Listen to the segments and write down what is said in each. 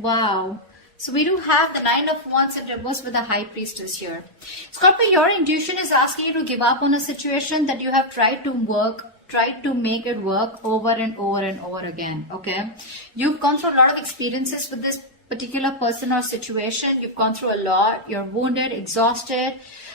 Wow. So we do have the Nine of Wands in reverse with the High Priestess here. Scorpio, your intuition is asking you to give up on a situation that you have tried to make it work over and over and over again. Okay. You've gone through a lot of experiences with this particular person or situation. You've gone through a lot. You're wounded, exhausted.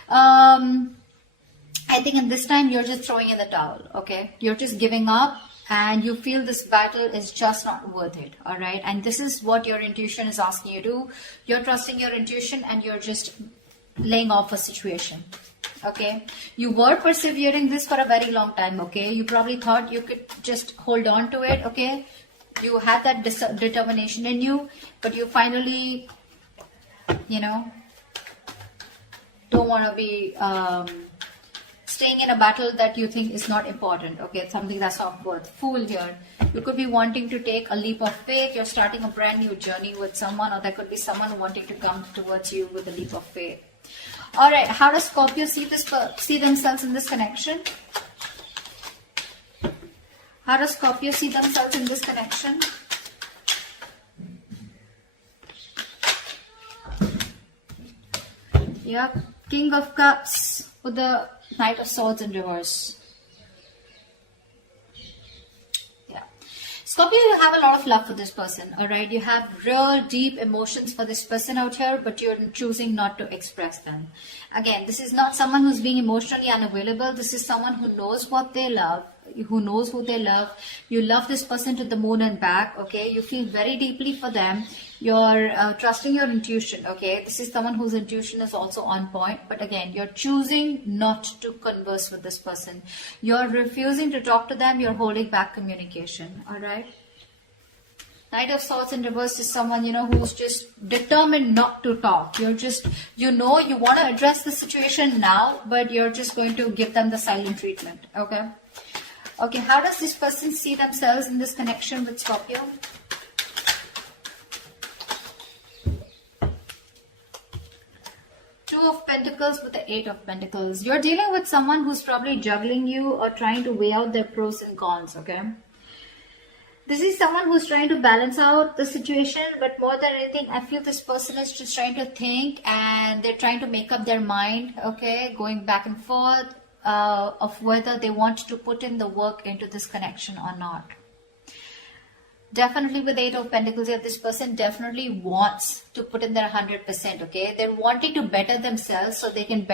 I think in this time you're just throwing in the towel. Okay. You're just giving up. And you feel this battle is just not worth it, all right? And this is what your intuition is asking you to do. You're trusting your intuition and you're just laying off a situation, okay? You were persevering this for a very long time, okay? You probably thought you could just hold on to it, okay? You had that determination in you, but you finally, you know, don't want to be... staying in a battle that you think is not important, okay? It's something that's not worth. Fool here. You could be wanting to take a leap of faith. You're starting a brand new journey with someone, or there could be someone wanting to come towards you with a leap of faith. All right, how does Scorpio see themselves in this connection? How does Scorpio see themselves in this connection? Yep, King of Cups with the Knight of Swords in reverse. Yeah. Scorpio, you have a lot of love for this person, alright? You have real deep emotions for this person out here, but you're choosing not to express them. Again, this is not someone who's being emotionally unavailable. This is someone who knows what they love, who knows who they love. You love this person to the moon and back, okay? You feel very deeply for them. You're trusting your intuition, okay? This is someone whose intuition is also on point. But again, you're choosing not to converse with this person. You're refusing to talk to them. You're holding back communication, all right? Knight of Swords in reverse is someone, you know, who's just determined not to talk. You're just, you know, you want to address the situation now, but you're just going to give them the silent treatment, okay? Okay, how does this person see themselves in this connection with Scorpio? Two of Pentacles with the Eight of Pentacles. You're dealing with someone who's probably juggling you or trying to weigh out their pros and cons, okay? This is someone who's trying to balance out the situation, but more than anything, I feel this person is just trying to think and they're trying to make up their mind, okay? Going back and forth of whether they want to put in the work into this connection or not. Definitely with Eight of Pentacles here, this person definitely wants to put in their 100%, okay? They're wanting to better themselves so they can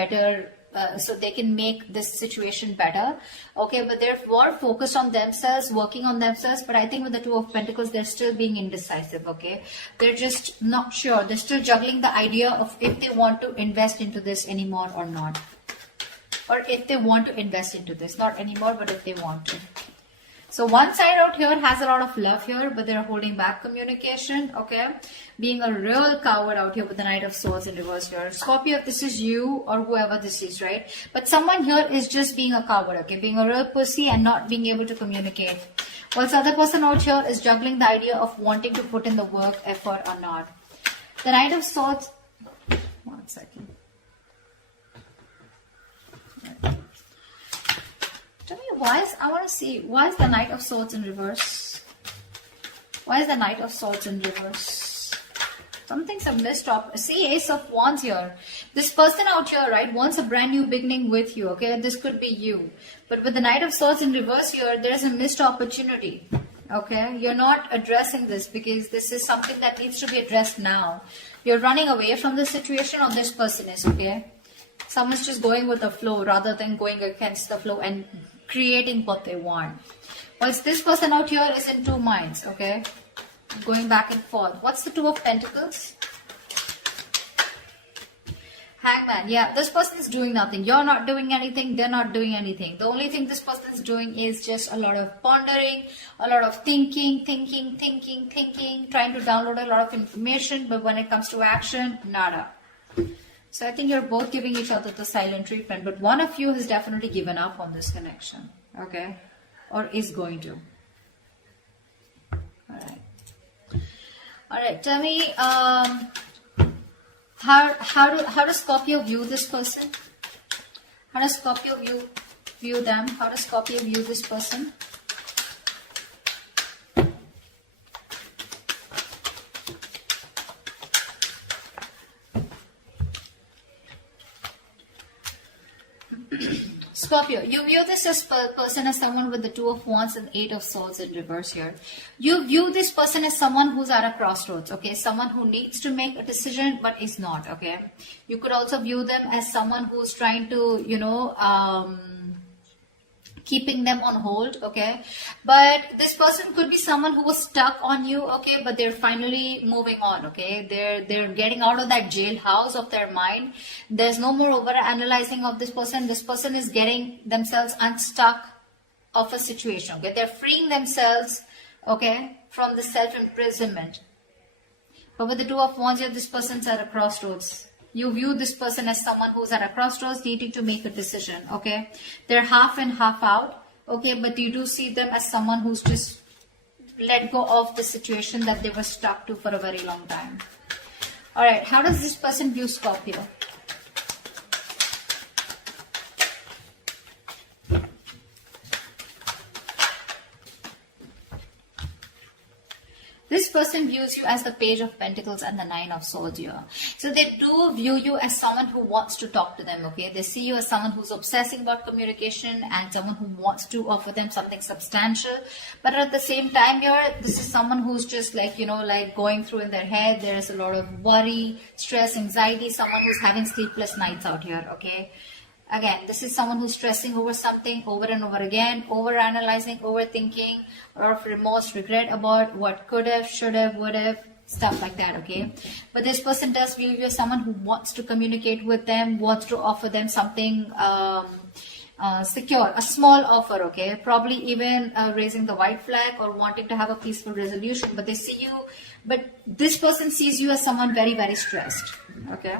make this situation better, okay? But they're more focused on themselves, working on themselves. But I think with the Two of Pentacles, they're still being indecisive, okay? They're just not sure. They're still juggling the idea of if they want to invest into this anymore or not. Or if they want to invest into this, not anymore, but if they want to. So one side out here has a lot of love here, but they're holding back communication, okay? Being a real coward out here with the Knight of Swords in reverse here. Scorpio, if this is you or whoever this is, right? But someone here is just being a coward, okay? Being a real pussy and not being able to communicate. Whilst the other person out here is juggling the idea of wanting to put in the work, effort or not. The Knight of Swords... One second. Tell me, I want to see, why is the Knight of Swords in reverse? Why is the Knight of Swords in reverse? Something's a missed up. See, Ace of Wands here. This person out here, right, wants a brand new beginning with you, okay? This could be you. But with the Knight of Swords in reverse here, there's a missed opportunity, okay? You're not addressing this because this is something that needs to be addressed now. You're running away from the situation, or this person is, okay? Someone's just going with the flow rather than going against the flow and creating what they want. Whilst this person out here is in two minds, okay? Going back and forth. What's the Two of Pentacles? Hangman. Yeah, this person is doing nothing. You're not doing anything. They're not doing anything. The only thing this person is doing is just a lot of pondering, a lot of thinking, trying to download a lot of information. But when it comes to action, nada. So I think you're both giving each other the silent treatment, but one of you has definitely given up on this connection, okay? Or is going to. All right. Tell me, how does Scorpio view this person? How does Scorpio view them? How does Scorpio view this person? Scorpio, you view this person as someone with the Two of Wands and Eight of Swords in reverse here. You view this person as someone who's at a crossroads, okay? Someone who needs to make a decision but is not, okay? You could also view them as someone who's trying to, you know, keeping them on hold, okay? But this person could be someone who was stuck on you, okay? But they're finally moving on, okay? They're getting out of that jailhouse of their mind. There's no more over analyzing of this person. This person is getting themselves unstuck of a situation, okay? They're freeing themselves, okay, from the self-imprisonment. But with the Two of Wands here, this person's at a crossroads. You view this person as someone who's at a crossroads needing to make a decision, okay? They're half in, half out, okay? But you do see them as someone who's just let go of the situation that they were stuck to for a very long time. All right, how does this person view Scorpio? This person views you as the Page of Pentacles and the Nine of Swords here. So they do view you as someone who wants to talk to them, okay? They see you as someone who's obsessing about communication and someone who wants to offer them something substantial. But at the same time here, this is someone who's just like, you know, like going through in their head. There's a lot of worry, stress, anxiety, someone who's having sleepless nights out here, okay? Again, this is someone who's stressing over something over and over again, over-analyzing, overthinking, or of remorse, regret about what could have, should have, would have, stuff like that, okay? But this person does view you as someone who wants to communicate with them, wants to offer them something secure, a small offer, okay? Probably even raising the white flag or wanting to have a peaceful resolution. But they see you, but this person sees you as someone very, very stressed, okay?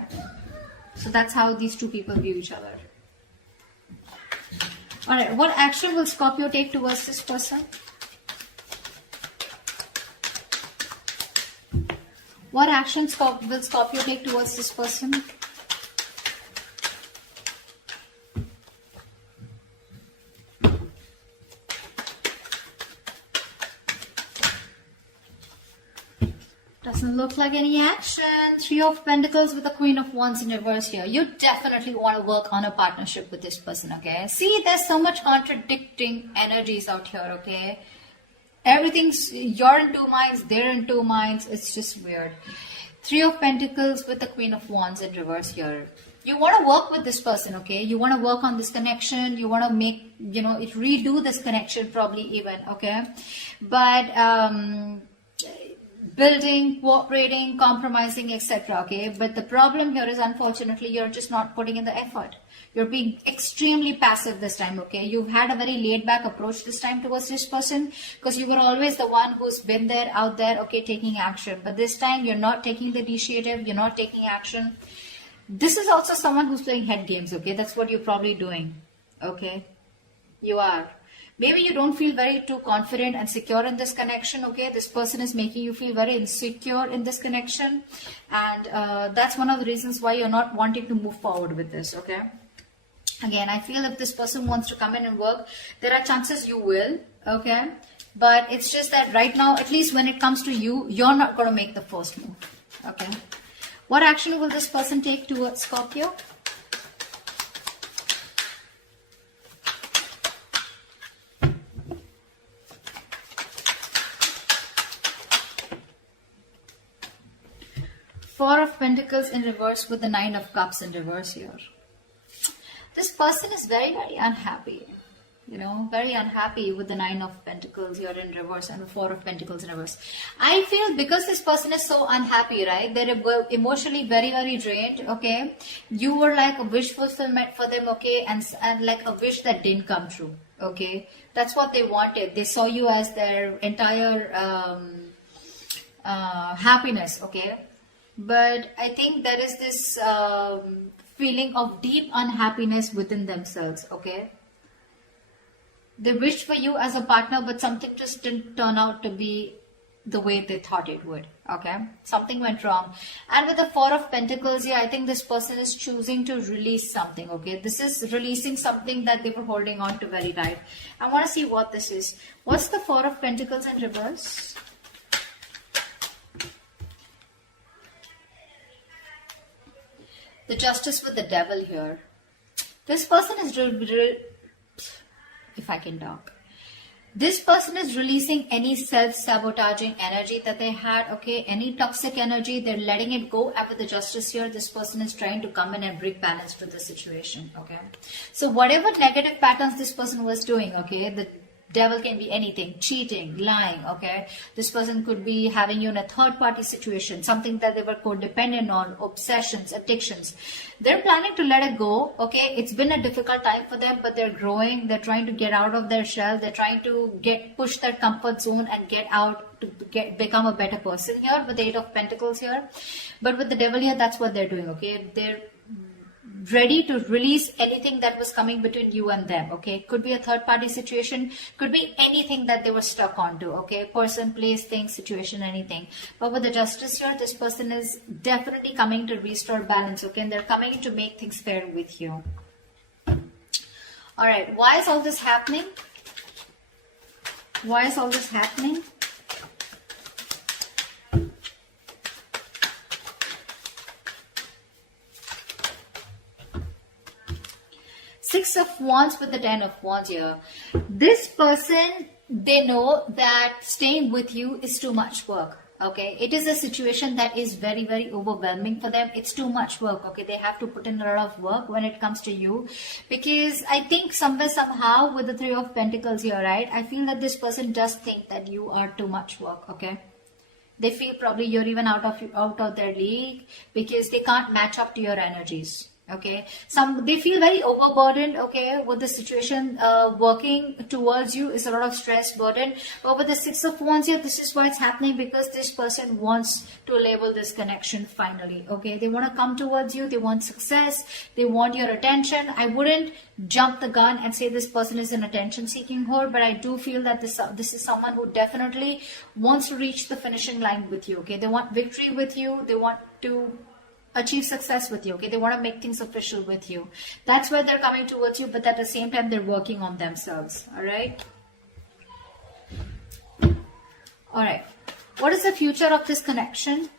So that's how these two people view each other. All right, what action will Scorpio take towards this person? What action will Scorpio take towards this person? Doesn't look like any action. Three of Pentacles with the Queen of Wands in reverse here. You definitely want to work on a partnership with this person, okay? See, there's so much contradicting energies out here, okay? Everything's, you're in two minds, they're in two minds. It's just weird. Three of Pentacles with the Queen of Wands in reverse here. You want to work with this person, okay? You want to work on this connection. You want to make, you know, redo this connection probably even, okay? But, building, cooperating, compromising, etc. Okay, but the problem here is unfortunately you're just not putting in the effort. You're being extremely passive this time. Okay, you've had a very laid back approach this time towards this person because you were always the one who's been there, out there, okay, taking action. But this time you're not taking the initiative, you're not taking action. This is also someone who's playing head games. Okay, that's what you're probably doing. Okay, you are. Maybe you don't feel very too confident and secure in this connection, okay? This person is making you feel very insecure in this connection. And that's one of the reasons why you're not wanting to move forward with this, okay? Again, I feel if this person wants to come in and work, there are chances you will, okay? But it's just that right now, at least when it comes to you, you're not going to make the first move, okay? What action will this person take towards Scorpio? Four of Pentacles in reverse with the Nine of Cups in reverse here. This person is very, very unhappy. You know, very unhappy with the Nine of Pentacles here in reverse and the Four of Pentacles in reverse. I feel because this person is so unhappy, right? They're emotionally very, very drained, okay? You were like a wish fulfillment for them, okay? And like a wish that didn't come true, okay? That's what they wanted. They saw you as their entire happiness, okay? But I think there is this feeling of deep unhappiness within themselves, okay? They wished for you as a partner, but something just didn't turn out to be the way they thought it would, okay? Something went wrong. And with the Four of Pentacles here, I think this person is choosing to release something, okay? This is releasing something that they were holding on to very tight. I want to see what this is. What's the Four of Pentacles in reverse? The Justice with the Devil here. This person is, if I can talk, this person is releasing any self-sabotaging energy that they had, okay? Any toxic energy, they're letting it go. After the Justice here, this person is trying to come in and bring balance to the situation, okay? So whatever negative patterns this person was doing, okay, the devil can be anything, cheating, lying, okay? This person could be having you in a third-party situation, something that they were codependent on, obsessions, addictions. They're planning to let it go, okay? It's been a difficult time for them, but they're growing. They're trying to get out of their shell. They're trying to push their comfort zone and get out to become a better person here with the Eight of Pentacles here. But with the devil here, that's what they're doing, okay? They're ready to release anything that was coming between you and them, okay? Could be a third party situation, could be anything that they were stuck onto, okay? Person, place, thing, situation, anything. But with the Justice here, this person is definitely coming to restore balance, okay? And they're coming to make things fair with you. All right, why is all this happening? Why is all this happening? Six of Wands with the 10 of Wands here. This person, they know that staying with you is too much work. Okay, it is a situation that is very, very overwhelming for them. It's too much work. Okay, they have to put in a lot of work when it comes to you, because I think somewhere, somehow, with the Three of Pentacles here, right, I feel that this person does think that you are too much work. Okay, they feel probably you're even out of their league because they can't match up to your energies. Okay, they feel very overburdened, okay, with the situation. Working towards you is a lot of stress, burden. But with the Six of Wands here, this is why it's happening, because this person wants to label this connection finally, okay? They want to come towards you, they want success, they want your attention. I wouldn't jump the gun and say this person is an attention-seeking whore, but I do feel that this is someone who definitely wants to reach the finishing line with you, okay? They want victory with you, they want to achieve success with you, okay? They want to make things official with you. That's why they're coming towards you, but at the same time, they're working on themselves, all right? All right. What is the future of this connection?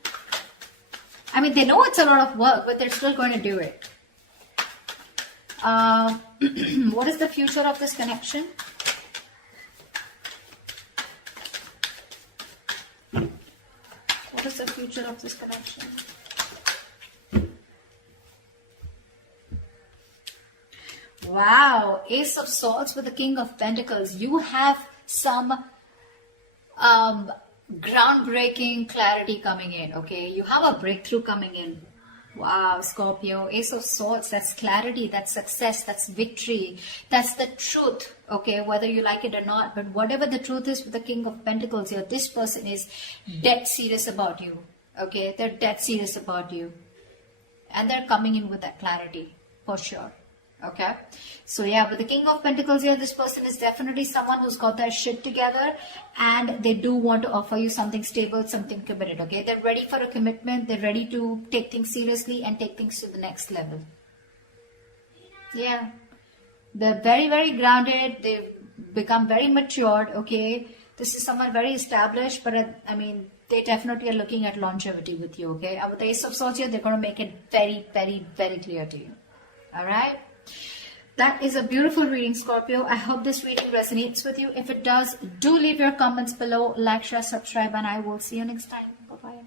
I mean, they know it's a lot of work, but they're still going to do it. What is the future of this connection? What is the future of this connection? Wow, Ace of Swords with the King of Pentacles. You have some groundbreaking clarity coming in, okay? You have a breakthrough coming in. Wow, Scorpio, Ace of Swords, that's clarity, that's success, that's victory, that's the truth, okay? Whether you like it or not, but whatever the truth is with the King of Pentacles here, this person is dead serious about you, okay? They're dead serious about you. And they're coming in with that clarity, for sure. Okay, so yeah, with the King of Pentacles here, this person is definitely someone who's got their shit together, and they do want to offer you something stable, something committed. Okay, they're ready for a commitment, they're ready to take things seriously and take things to the next level. Yeah, they're very, very grounded, they've become very matured. Okay, this is someone very established, but I mean, they definitely are looking at longevity with you. Okay, and with the Ace of Swords here, they're going to make it very, very, very clear to you. All right. That is a beautiful reading, Scorpio. I hope this reading resonates with you. If it does, do leave your comments below, like, share, subscribe, and I will see you next time. Bye-bye.